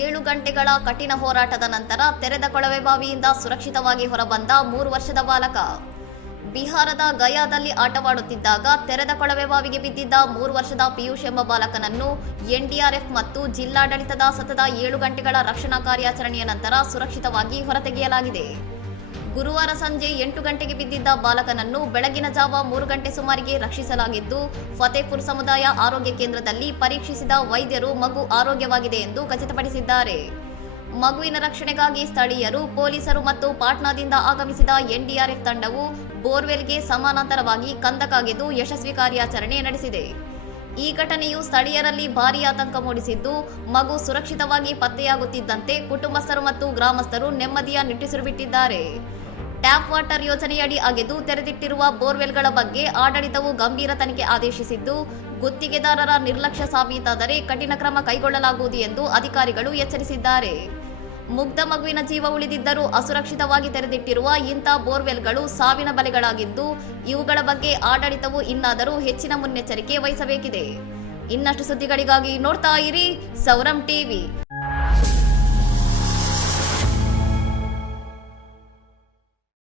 7 ಗಂಟೆಗಳ ಕಠಿಣ ಹೋರಾಟದ ನಂತರ ತೆರೆದ ಕೊಳವೆಬಾವಿಯಿಂದ ಸುರಕ್ಷಿತವಾಗಿ ಹೊರಬಂದ 3 ವರ್ಷದ ಬಾಲಕ. ಬಿಹಾರದ ಗಯಾದಲ್ಲಿ ಆಟವಾಡುತ್ತಿದ್ದಾಗ ತೆರೆದ ಕೊಳವೆಬಾವಿಗೆ ಬಿದ್ದಿದ್ದ 3 ವರ್ಷದ ಪಿಯೂಷ್ ಎಂಬ ಬಾಲಕನನ್ನು ಎನ್ಡಿಆರ್ಎಫ್ ಮತ್ತು ಜಿಲ್ಲಾಡಳಿತದ ಸತತ 7 ಗಂಟೆಗಳ ರಕ್ಷಣಾ ಕಾರ್ಯಾಚರಣೆಯ ನಂತರ ಸುರಕ್ಷಿತವಾಗಿ ಹೊರತೆಗೆಯಲಾಗಿದೆ. ಗುರುವಾರ ಸಂಜೆ 8 ಗಂಟೆಗೆ ಬಿದ್ದಿದ್ದ ಬಾಲಕನನ್ನು ಬೆಳಗಿನ ಜಾವ 3 ಗಂಟೆ ಸುಮಾರಿಗೆ ರಕ್ಷಿಸಲಾಗಿದ್ದು, ಫತೇಪುರ್ ಸಮುದಾಯ ಆರೋಗ್ಯ ಕೇಂದ್ರದಲ್ಲಿ ಪರೀಕ್ಷಿಸಿದ ವೈದ್ಯರು ಮಗು ಆರೋಗ್ಯವಾಗಿದೆ ಎಂದು ಖಚಿತಪಡಿಸಿದ್ದಾರೆ. ಮಗುವಿನ ರಕ್ಷಣೆಗಾಗಿ ಸ್ಥಳೀಯರು, ಪೊಲೀಸರು ಮತ್ತು ಪಾಟ್ನಾದಿಂದ ಆಗಮಿಸಿದ ಎನ್ಡಿಆರ್ಎಫ್ ತಂಡವು ಬೋರ್ವೆಲ್ಗೆ ಸಮಾನಾಂತರವಾಗಿ ಕಂದಕಾಗಿದ್ದು ಯಶಸ್ವಿ ಕಾರ್ಯಾಚರಣೆ ನಡೆಸಿದೆ. ಈ ಘಟನೆಯು ಸ್ಥಳೀಯರಲ್ಲಿ ಭಾರೀ ಆತಂಕ ಮೂಡಿಸಿದ್ದು, ಮಗು ಸುರಕ್ಷಿತವಾಗಿ ಪತ್ತೆಯಾಗುತ್ತಿದ್ದಂತೆ ಕುಟುಂಬಸ್ಥರು ಮತ್ತು ಗ್ರಾಮಸ್ಥರು ನೆಮ್ಮದಿಯ ನಿಟ್ಟುಸಿರು ಬಿಟ್ಟಿದ್ದಾರೆ. ಟ್ಯಾಪ್ ವಾಟರ್ ಯೋಜನೆಯಡಿ ಅಗೆದು ತೆರೆದಿಟ್ಟಿರುವ ಬೋರ್ವೆಲ್ಗಳ ಬಗ್ಗೆ ಆಡಳಿತವು ಗಂಭೀರ ತನಿಖೆ ಆದೇಶಿಸಿದ್ದು, ಗುತ್ತಿಗೆದಾರರ ನಿರ್ಲಕ್ಷ್ಯ ಸಾಬೀತಾದರೆ ಕಠಿಣ ಕ್ರಮ ಕೈಗೊಳ್ಳಲಾಗುವುದು ಎಂದು ಅಧಿಕಾರಿಗಳು ಎಚ್ಚರಿಸಿದ್ದಾರೆ. ಮುಗ್ಧ ಮಗುವಿನ ಜೀವ ಉಳಿದಿದ್ದರೂ ಅಸುರಕ್ಷಿತವಾಗಿ ತೆರೆದಿಟ್ಟಿರುವ ಇಂಥ ಬೋರ್ವೆಲ್ಗಳು ಸಾವಿನ ಬಲೆಗಳಾಗಿದ್ದು, ಇವುಗಳ ಬಗ್ಗೆ ಆಡಳಿತವು ಇನ್ನಾದರೂ ಹೆಚ್ಚಿನ ಮುನ್ನೆಚ್ಚರಿಕೆ ವಹಿಸಬೇಕಿದೆ. ಇನ್ನಷ್ಟು ಸುದ್ದಿಗಳಿಗಾಗಿ ನೋಡ್ತಾ ಇರಿ ಸೌರಂ ಟಿವಿ.